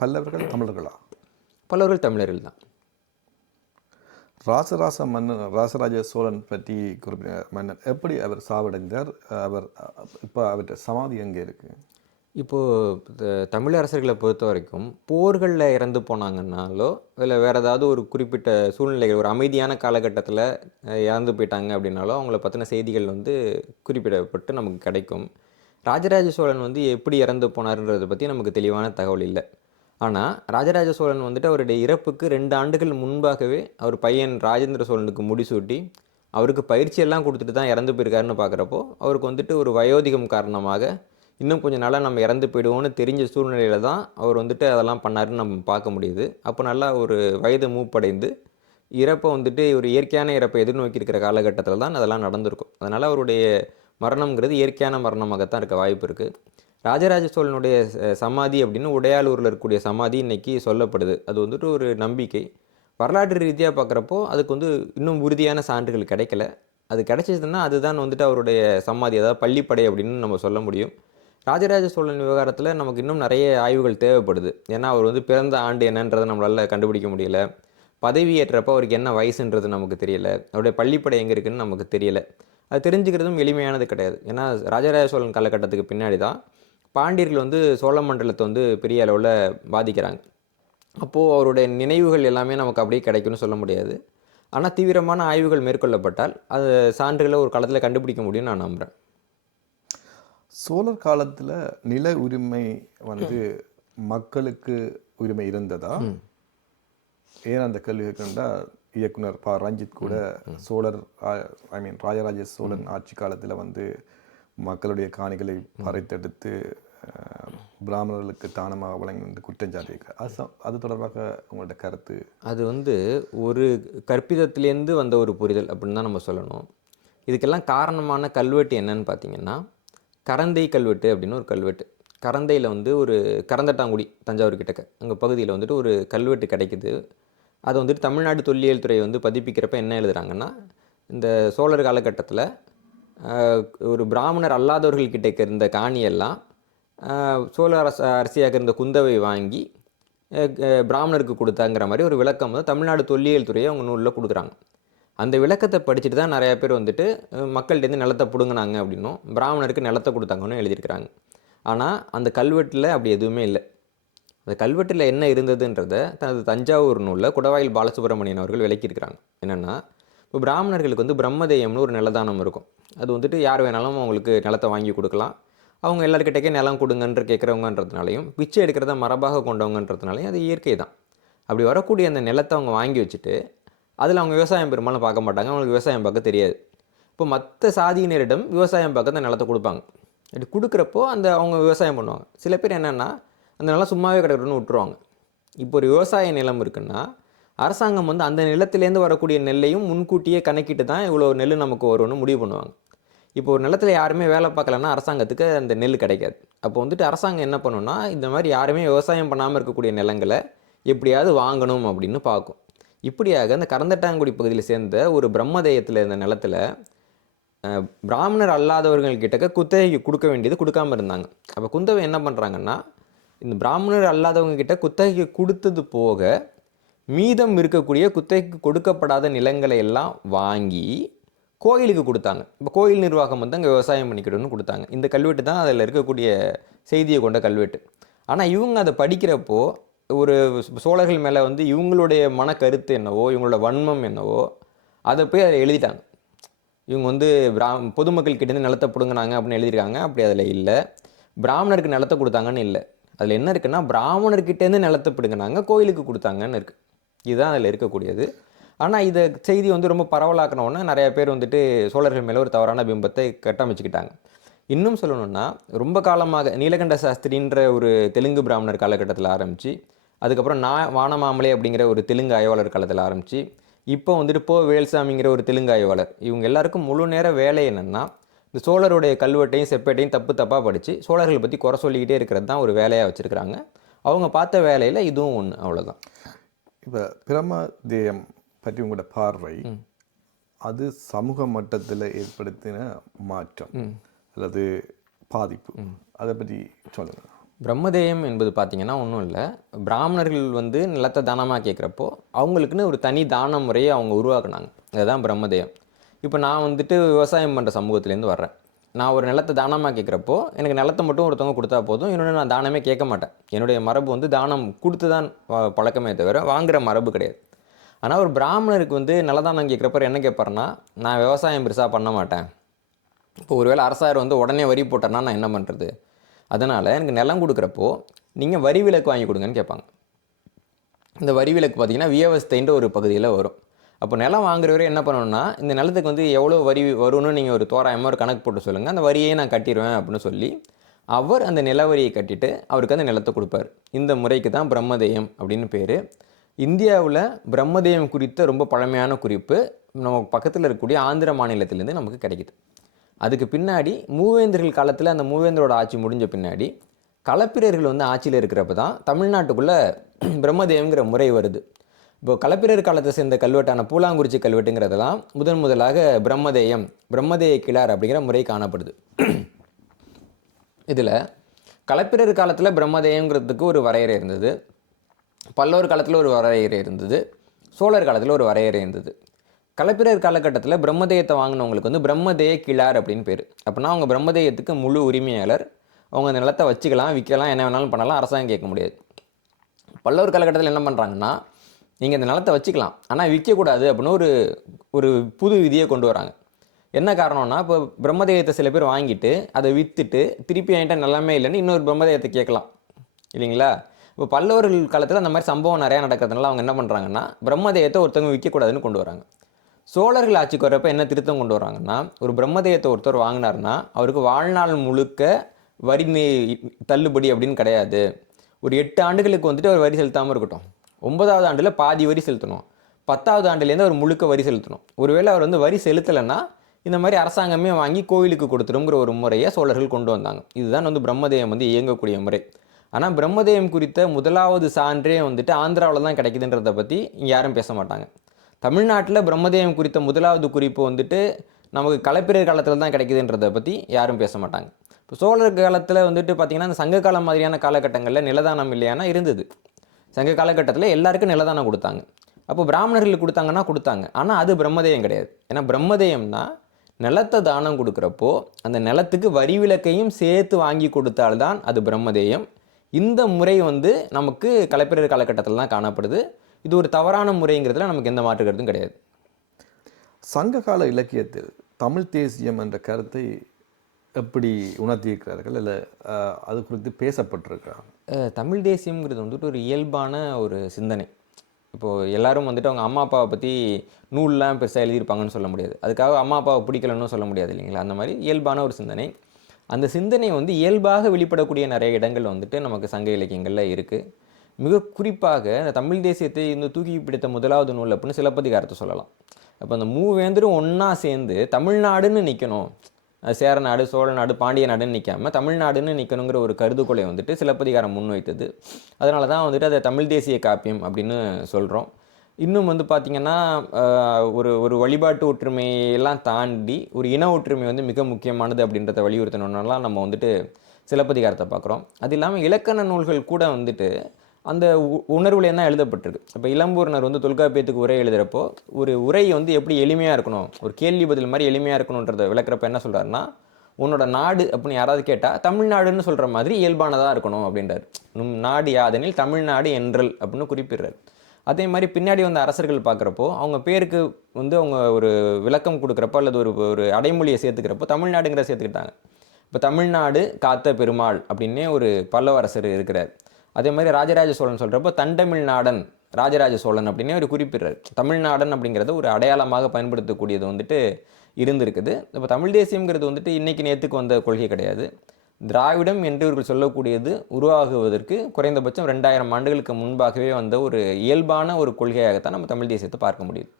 பல்லவர்கள் தமிழர்களா? பல்லவர்கள் தமிழர்கள் தான். ராசராஜ சோழன் பற்றி குறிப்பிட்ட மன்னன் எப்படி அவர் சாவடைந்தார்? அவர் இப்போ அவர்கிட்ட சமாதி எங்கே இருக்குது? இப்போது தமிழ் அரசர்களை பொறுத்த வரைக்கும் போர்களில் இறந்து போனாங்கன்னாலோ இல்லை வேறு ஏதாவது ஒரு குறிப்பிட்ட சூழ்நிலைகள், ஒரு அமைதியான காலகட்டத்தில் இறந்து போயிட்டாங்க அப்படின்னாலோ அவங்கள பற்றின செய்திகள் வந்து குறிப்பிடப்பட்டு நமக்கு கிடைக்கும். ராஜராஜ சோழன் வந்து எப்படி இறந்து போனார்ன்றதை பற்றி நமக்கு தெளிவான தகவல் இல்லை. ஆனால் ராஜராஜ சோழன் வந்துட்டு அவருடைய இறப்புக்கு 2 ஆண்டுகள் முன்பாகவே அவர் பையன் ராஜேந்திர சோழனுக்கு முடிசூட்டி அவருக்கு பயிற்சியெல்லாம் கொடுத்துட்டு தான் இறந்து போயிருக்காருன்னு பார்க்குறப்போ அவருக்கு வந்துட்டு ஒரு வயோதிகம் காரணமாக இன்னும் கொஞ்சம் நாளாக நம்ம இறந்து போயிடுவோம்னு தெரிஞ்ச சூழ்நிலையில தான் அவர் வந்துட்டு அதெல்லாம் பண்ணாருன்னு நம்ம பார்க்க முடியுது. அப்போ நல்லா ஒரு வயது மூப்படைந்து இறப்பை வந்துட்டு ஒரு இயற்கையான இறப்பை எதிர்நோக்கி இருக்கிற காலகட்டத்தில் தான் அதெல்லாம் நடந்திருக்கும். அதனால் அவருடைய மரணம்ங்கிறது இயற்கையான மரணமாகத்தான் இருக்க வாய்ப்பு இருக்குது. ராஜராஜ சோழனுடைய சமாதி அப்படின்னு உடையாலூரில் இருக்கக்கூடிய சமாதி இன்னைக்கு சொல்லப்படுது. அது வந்துட்டு ஒரு நம்பிக்கை. வரலாற்று ரீதியாக பார்க்குறப்போ அதுக்கு வந்து இன்னும் உறுதியான சான்றுகள் கிடைக்கல. அது கிடைச்சிதுன்னா அதுதான் வந்துட்டு அவருடைய சமாதி, அதாவது பள்ளிப்படை அப்படின்னு நம்ம சொல்ல முடியும். ராஜராஜ சோழன் விவகாரத்தில் நமக்கு இன்னும் நிறைய ஆய்வுகள் தேவைப்படுது. ஏன்னா அவர் வந்து பிறந்த ஆண்டு என்னன்றதை நம்மளால் கண்டுபிடிக்க முடியல. பதவி ஏற்றப்போ அவருக்கு என்ன வயசுன்றது நமக்கு தெரியல. அவருடைய பள்ளிப்படை எங்கே இருக்குதுன்னு நமக்கு தெரியல. அது தெரிஞ்சுக்கிறதும் எளிமையானது கிடையாது. ஏன்னா ராஜராஜ சோழன் காலகட்டத்துக்கு பின்னாடி தான் பாண்டியர்கள் வந்து சோழ மண்டலத்தை வந்து பெரிய அளவில் பாதிக்கிறாங்க. அப்போது அவருடைய நினைவுகள் எல்லாமே நமக்கு அப்படியே கிடைக்கும்னு சொல்ல முடியாது. ஆனால் தீவிரமான ஆய்வுகள் மேற்கொள்ளப்பட்டால் அது சான்றுகளை ஒரு காலத்தில் கண்டுபிடிக்க முடியும்னு நான் நம்புகிறேன். சோழர் காலத்தில் நில உரிமை வந்து மக்களுக்கு உரிமை இருந்ததா? ஏன் அந்த கேள்வி கேட்கணும்னா, இயக்குனர் ப. ரஞ்சித் கூட சோழர் ராஜராஜ சோழன் ஆட்சி காலத்தில் வந்து மக்களுடைய காணிகளை பறைத்தெடுத்து பிராமணர்களுக்கு தானமாக வழங்கி குற்றம் சாட்டியிருக்கார். அது தொடர்பாக உங்களோட கருத்து? அது வந்து ஒரு கற்பிதத்திலேருந்து வந்த ஒரு புரிதல் அப்படின்னு தான் நம்ம சொல்லணும். இதுக்கெல்லாம் காரணமான கல்வெட்டு என்னன்னு பார்த்தீங்கன்னா, கரந்தை கல்வெட்டு அப்படின்னு ஒரு கல்வெட்டு. கரந்தையில் வந்து ஒரு கரந்தட்டாங்குடி, தஞ்சாவூர் கிட்டக்க அங்கே பகுதியில் வந்துட்டு ஒரு கல்வெட்டு கிடைக்குது. அது வந்துட்டு தமிழ்நாடு தொல்லியல் துறை வந்து பதிப்பிக்கிறப்ப என்ன எழுதுகிறாங்கன்னா, இந்த சோழர் காலகட்டத்தில் ஒரு பிராமணர் அல்லாதவர்கள்கிட்ட இருந்த காணியெல்லாம் சோழ அரசியாக இருந்த குந்தவை வாங்கி பிராமணருக்கு கொடுத்தாங்கிற மாதிரி ஒரு விளக்கம் வந்து தமிழ்நாடு தொல்லியல் துறையை அவங்க நூலில் கொடுக்குறாங்க. அந்த விளக்கத்தை படிச்சுட்டு தான் நிறையா பேர் வந்துட்டு மக்கள்கிட்டேருந்து நிலத்தை பிடுங்கினாங்க அப்படின்னும் பிராமணருக்கு நிலத்தை கொடுத்தாங்கன்னு எழுதியிருக்கிறாங்க. ஆனால் அந்த கல்வெட்டில் அப்படி எதுவுமே இல்லை. அந்த கல்வெட்டில் என்ன இருந்ததுன்றதை தனது தஞ்சாவூர் நூலில் குடவாயில் பாலசுப்ரமணியன் அவர்கள் விளக்கியிருக்கிறாங்க. என்னென்னா, இப்போ பிராமணர்களுக்கு வந்து பிரம்மதேயம்னு ஒரு நிலதானம் இருக்கும். அது வந்துட்டு யார் வேணாலும் அவங்களுக்கு நிலத்தை வாங்கி கொடுக்கலாம். அவங்க எல்லாருக்கிட்டே நிலம் கொடுங்கன்ற கேட்குறவங்கன்றதுனாலையும் பிச்சை எடுக்கிறத மரபாக கொண்டவங்கன்றதுனாலையும் அது இயற்கை தான். அப்படி வரக்கூடிய அந்த நிலத்தை அவங்க வாங்கி வச்சுட்டு அதில் அவங்க விவசாயம் பெரும்பாலும் பார்க்க மாட்டாங்க. அவங்களுக்கு விவசாயம் பார்க்க தெரியாது. இப்போ மற்ற சாதியினரிடம் விவசாயம் பார்க்க அந்த நிலத்தை கொடுப்பாங்க. அப்படி கொடுக்குறப்போ அவங்க விவசாயம் பண்ணுவாங்க. சில பேர் என்னென்னா அந்த நிலம் சும்மாவே கிடக்கணும்னு விட்டுருவாங்க. இப்போ ஒரு விவசாய நிலம் இருக்குன்னா அரசாங்கம் வந்து அந்த நிலத்திலேருந்து வரக்கூடிய நெல்லையும் முன்கூட்டியே கணக்கிட்டு தான் இவ்வளோ நெல் நமக்கு வரும்னு முடிவு பண்ணுவாங்க. இப்போ ஒரு நிலத்தில் யாருமே வேலை பார்க்கலன்னா அரசாங்கத்துக்கு அந்த நெல் கிடைக்காது. அப்போ வந்துட்டு அரசாங்கம் என்ன பண்ணுன்னா, இந்த மாதிரி யாருமே விவசாயம் பண்ணாமல் இருக்கக்கூடிய நிலங்களை எப்படியாவது வாங்கணும் அப்படின்னு பார்க்கும். இப்படியாக அந்த கரந்தட்டாங்குடி பகுதியில் சேர்ந்த ஒரு பிரம்மதேயத்தில் இருந்த நிலத்தில் பிராமணர் அல்லாதவர்கள்கிட்ட குத்தகைக்கு கொடுக்க வேண்டியது கொடுக்காமல் இருந்தாங்க. அப்போ குந்தவை என்ன பண்ணுறாங்கன்னா, இந்த பிராமணர் அல்லாதவங்க கிட்ட குத்தகைக்கு கொடுத்தது போக மீதம் இருக்கக்கூடிய குத்தகைக்கு கொடுக்கப்படாத நிலங்களை எல்லாம் வாங்கி கோயிலுக்கு கொடுத்தாங்க. இப்போ கோயில் நிர்வாகம் வந்து அங்கே விவசாயம் பண்ணிக்கிட்டோன்னு கொடுத்தாங்க. இந்த கல்வெட்டு தான் அதில் இருக்கக்கூடிய செய்தியை கொண்ட கல்வெட்டு. ஆனால் இவங்க அதை படிக்கிறப்போ ஒரு சோழர்கள் மேலே வந்து இவங்களுடைய மனக்கருத்து என்னவோ, இவங்களோட வன்மம் என்னவோ அதை போய் அதில் எழுதிட்டாங்க. இவங்க வந்து பொதுமக்கள் கிட்டேருந்து நிலத்தை பிடுங்கினாங்க அப்படின்னு எழுதியிருக்காங்க. அப்படி அதில் இல்லை. பிராமணருக்கு நிலத்தை கொடுத்தாங்கன்னு இல்லை. அதில் என்ன இருக்குன்னா, பிராமணர்கிட்டேருந்து நிலத்தை பிடுங்கினாங்க, கோயிலுக்கு கொடுத்தாங்கன்னு இருக்குது. இதுதான் அதில் இருக்கக்கூடியது. ஆனால் இதை செய்தி வந்து ரொம்ப பரவலாக்கணுன்னா நிறைய பேர் வந்துட்டு சோழர்கள் மேலே ஒரு தவறான பிம்பத்தை கட்டமைச்சுக்கிட்டாங்க. இன்னும் சொல்லணும்னா, ரொம்ப காலமாக நீலகண்ட சாஸ்திரின்ற ஒரு தெலுங்கு பிராமணர் காலகட்டத்தில் ஆரம்பித்து, அதுக்கப்புறம் வானமாமலை அப்படிங்கிற ஒரு தெலுங்கு ஆய்வாளர் காலத்தில் ஆரம்பித்து, இப்போ வந்துட்டு வேல்சாமிங்கிற ஒரு தெலுங்கு ஆய்வாளர், இவங்க எல்லாருக்கும் முழு நேர வேலை என்னென்னா, இந்த சோழருடைய கல்வெட்டையும் செப்பேட்டையும் தப்பாக படித்து சோழர்களை பற்றி குறை சொல்லிக்கிட்டே இருக்கிறது தான் ஒரு வேலையாக வச்சுருக்கிறாங்க. அவங்க பார்த்த வேலையில் இதுவும் ஒன்று, அவ்வளோதான். இப்போ பிரம்மதேயம் பற்றி உங்களோட பார்வை, அது சமூக மட்டத்தில் ஏற்படுத்தின மாற்றம் அல்லது பாதிப்பு, அதை பற்றி சொல்லுங்கள். பிரம்மதேயம் என்பது பார்த்தீங்கன்னா ஒன்றும் இல்லை. பிராமணர்கள் வந்து நிலத்தை தானமாக கேட்குறப்போ அவங்களுக்குன்னு ஒரு தனி தான முறையை அவங்க உருவாக்குனாங்க. அதுதான் பிரம்மதேயம். இப்போ நான் வந்துட்டு விவசாயம் பண்ணுற சமூகத்துலேருந்து வர்றேன். நான் ஒரு நிலத்தை தானமாக கேட்குறப்போ எனக்கு நிலத்தை மட்டும் ஒருத்தவங்க கொடுத்தா போதும். இன்னொன்று நான் தானமே கேட்க மாட்டேன். என்னுடைய மரபு வந்து தானம் கொடுத்து தான் பழக்கமே தவிர வாங்குகிற மரபு கிடையாது. ஆனால் ஒரு பிராமணருக்கு வந்து நிலதானம் கேட்குறப்ப என்ன கேட்பாருன்னா, நான் விவசாயம் பெருசாக பண்ண மாட்டேன். இப்போ ஒருவேளை அரசார் வந்து உடனே வரி போட்டார்னா நான் என்ன பண்ணுறது? அதனால் எனக்கு நிலம் கொடுக்குறப்போ நீங்கள் வரி விலக்கு வாங்கி கொடுங்கன்னு கேட்பாங்க. இந்த வரி விலக்கு பார்த்தீங்கன்னா வியவஸ்தைன்ற ஒரு பகுதியில் வரும். அப்போ நிலம் வாங்குறவரே என்ன பண்ணணும்னா, இந்த நிலத்துக்கு வந்து எவ்வளோ வரி வரும்னு நீங்கள் ஒரு தோராயமாக ஒரு கணக்கு போட்டு சொல்லுங்கள், அந்த வரியை நான் கட்டிடுவேன் அப்படின்னு சொல்லி அவர் அந்த நில வரியை கட்டிட்டு அவருக்கு அந்த நிலத்தை கொடுப்பார். இந்த முறைக்கு தான் பிரம்மதேயம் அப்படின்னு பேர். இந்தியாவில் பிரம்மதேயம் குறித்த ரொம்ப பழமையான குறிப்பு நம்ம பக்கத்தில் இருக்கக்கூடிய ஆந்திர மாநிலத்திலேருந்து நமக்கு கிடைக்குது. அதுக்கு பின்னாடி மூவேந்தர்கள் காலத்தில் அந்த மூவேந்தரோட ஆட்சி முடிஞ்ச பின்னாடி களப்பிரர்கள் வந்து ஆட்சியில் இருக்கிறப்ப தான் தமிழ்நாட்டுக்குள்ளே பிரம்மதேயங்கிற முறை வருது. இப்போ களப்பிரர் காலத்தை சேர்ந்த கல்வெட்டான பூலாங்குறிச்சி கல்வெட்டுங்கிறதெல்லாம் முதலாக பிரம்மதேயம், பிரம்மதேய கிழார் அப்படிங்கிற முறை காணப்படுது. இதில் களப்பிரர் காலத்தில் பிரம்மதேயங்கிறதுக்கு ஒரு வரையறை இருந்தது, பல்லவர் காலத்தில் ஒரு வரையறை இருந்தது, சோழர் காலத்தில் ஒரு வரையறை இருந்தது. களப்பிரர் காலகட்டத்தில் பிரம்மதேயத்தை வாங்கினவங்களுக்கு வந்து பிரம்மதேய கிழார் அப்படின்னு பேர். அப்படின்னா அவங்க பிரம்மதேயத்துக்கு முழு உரிமையாளர். அவங்க அந்த நிலத்தை வச்சுக்கலாம், விற்கலாம், என்ன வேணாலும் பண்ணலாம், அரசாங்கம் கேட்க முடியாது. பல்லவர் காலகட்டத்தில் என்ன பண்ணுறாங்கன்னா, நீங்கள் இந்த நிலத்தை வச்சுக்கலாம், ஆனால் விற்கக்கூடாது அப்படின்னு ஒரு புது விதியை கொண்டு வராங்க. என்ன காரணம்னா, இப்போ பிரம்மதேயத்தை சில பேர் வாங்கிட்டு அதை விற்றுட்டு திருப்பி என்கிட்ட நிலமே இல்லைன்னு இன்னொரு பிரம்மதேயத்தை கேட்கலாம் இல்லைங்களா? இப்போ பல்லவர்கள் காலத்தில் அந்த மாதிரி சம்பவம் நிறையா நடக்கிறதுனால அவங்க என்ன பண்ணுறாங்கன்னா, பிரம்மதேயத்தை ஒருத்தவங்க விற்கக்கூடாதுன்னு கொண்டு வராங்க. சோழர்கள் ஆட்சிக்கு வரப்போ என்ன திருத்தம் கொண்டு வராங்கன்னா, ஒரு பிரம்மதேயத்தை ஒருத்தர் வாங்கினார்னா அவருக்கு வாழ்நாள் முழுக்க வரி தள்ளுபடி அப்படின்னு கிடையாது. ஒரு 8 ஆண்டுகளுக்கு வந்துட்டு அவர் வரி செலுத்தாமல் இருக்கட்டும், 9வது ஆண்டில் பாதி வரி செலுத்தணும், 10வது ஆண்டுலேருந்து அவர் முழுக்க வரி செலுத்தணும். ஒருவேளை அவர் வந்து வரி செலுத்தலைன்னா இந்த மாதிரி அரசாங்கமே வாங்கி கோவிலுக்கு கொடுத்துருங்கிற ஒரு முறையை சோழர்கள் கொண்டு வந்தாங்க. இதுதான் வந்து பிரம்மதேயம் வந்து இயங்கக்கூடிய முறை. ஆனால் பிரம்மதேயம் குறித்த முதலாவது சான்றே வந்துட்டு ஆந்திராவில் தான் கிடைக்குதுன்றதை பற்றி இங்கே யாரும் பேச மாட்டாங்க. தமிழ்நாட்டில் பிரம்மதேயம் குறித்த முதலாவது குறிப்பு வந்துட்டு நமக்கு களப்பிரர் காலத்தில் தான் கிடைக்குதுன்றதை பற்றி யாரும் பேச மாட்டாங்க. இப்போ சோழர் காலத்தில் வந்துட்டு பார்த்திங்கன்னா அந்த சங்க காலம் மாதிரியான காலகட்டங்களில் நிலதானம் இல்லையானா இருந்தது. சங்க காலகட்டத்தில் எல்லாருக்கும் நிலதானம் கொடுத்தாங்க. அப்போ பிராமணர்களுக்கு கொடுத்தாங்கன்னா கொடுத்தாங்க, ஆனால் அது பிரம்மதேயம் கிடையாது. ஏன்னா பிரம்மதேயம்னா நிலத்தை தானம் கொடுக்குறப்போ அந்த நிலத்துக்கு வரி விலக்கையும் சேர்த்து வாங்கி கொடுத்தால்தான் அது பிரம்மதேயம். இந்த முறை வந்து நமக்கு களப்பிரர் காலகட்டத்தில் தான் காணப்படுது. இது ஒரு தவறான முறைங்கிறதுல நமக்கு எந்த மாற்று கருத்தும் கிடையாது. சங்ககால இலக்கியத்தில் தமிழ் தேசியம் என்ற கருத்தை எப்படி உணர்த்தியிருக்கிறார்கள், இல்லை அது குறித்து பேசப்பட்டிருக்கிறாங்க? தமிழ் தேசியம்ங்கிறது வந்துட்டு ஒரு இயல்பான ஒரு சிந்தனை. இப்போது எல்லாரும் வந்துட்டு அவங்க அம்மா அப்பாவை பற்றி நூல்லாம் பெருசாக எழுதியிருப்பாங்கன்னு சொல்ல முடியாது, அதுக்காக அம்மா அப்பாவை பிடிக்கலன்னு சொல்ல முடியாது இல்லைங்களா? அந்த மாதிரி இயல்பான ஒரு சிந்தனை. அந்த சிந்தனை வந்து இயல்பாக வெளிப்படக்கூடிய நிறைய இடங்கள் வந்துட்டு நமக்கு சங்க இலக்கியங்களில் இருக்குது. மிக குறிப்பாக இந்த தமிழ் தேசியத்தை இந்த தூக்கி பிடித்த முதலாவது நூல் அப்படின்னு சிலப்பதிகாரத்தை சொல்லலாம். அப்போ அந்த மூவேந்தரும் ஒன்றா சேர்ந்து தமிழ்நாடுன்னு நிற்கணும், சேர நாடு, சோழ நாடு, பாண்டிய நாடுன்னு நிற்காமல் தமிழ்நாடுன்னு நிற்கணுங்கிற ஒரு கருதுகோளை வந்துட்டு சிலப்பதிகாரம் முன்வைத்தது. அதனால தான் வந்துட்டு அதை தமிழ் தேசிய காப்பியம் அப்படின்னு சொல்கிறோம். இன்னும் வந்து பார்த்திங்கன்னா ஒரு வழிபாட்டு ஒற்றுமையெல்லாம் தாண்டி ஒரு இன ஒற்றுமை வந்து மிக முக்கியமானது அப்படின்றத வலியுறுத்தணுன்னாலாம் நம்ம வந்துட்டு சிலப்பதிகாரத்தை பார்க்குறோம். அது இல்லாமல் இலக்கண நூல்கள் கூட வந்துட்டு அந்த உணர்வுல என்ன எழுதப்பட்டிருக்கு. இப்போ இளம்பூரணர் வந்து தொல்காப்பியத்துக்கு உரை எழுதுகிறப்போ ஒரு உரை வந்து எப்படி எளிமையாக இருக்கணும், ஒரு கேள்வி பதில் மாதிரி எளிமையாக இருக்கணுன்றதை விளக்குறப்ப என்ன சொல்கிறாருன்னா, உன்னோட நாடு அப்படின்னு யாராவது கேட்டால் தமிழ்நாடுன்னு சொல்கிற மாதிரி இயல்பானதாக இருக்கணும் அப்படின்றார். நாடு யாதெனில் தமிழ்நாடு என்றல் அப்படின்னு குறிப்பிடுறார். அதே மாதிரி பின்னாடி வந்த அரசர்கள் பார்க்குறப்போ அவங்க பேருக்கு வந்து அவங்க ஒரு விளக்கம் கொடுக்குறப்போ அல்லது ஒரு அடைமொழியை சேர்த்துக்கிறப்போ தமிழ்நாடுங்கிற சேர்த்துக்கிட்டாங்க. இப்போ தமிழ்நாடு காத்த பெருமாள் அப்படின்னே ஒரு பல்லவ அரசர் இருக்கிறார். அதே மாதிரி ராஜராஜ சோழன் சொல்கிறப்போ தண்டமிழ்நாடன் ராஜராஜ சோழன் அப்படின்னே ஒரு குறிப்பிடுறார். தமிழ்நாடன் அப்படிங்கிறத ஒரு அடையாளமாக பயன்படுத்தக்கூடியது வந்துட்டு இருந்திருக்குது. இப்போ தமிழ் தேசியம்ங்கிறது வந்துட்டு இன்றைக்கி நேற்றுக்கு வந்த கொள்கை கிடையாது. திராவிடம் என்று இவர்கள் சொல்லக்கூடியது உருவாகுவதற்கு குறைந்தபட்சம் 2000 ஆண்டுகளுக்கு முன்பாகவே வந்த ஒரு இயல்பான ஒரு கொள்கையாகத்தான் நம்ம தமிழ் தேசியத்தை பார்க்க முடியுது.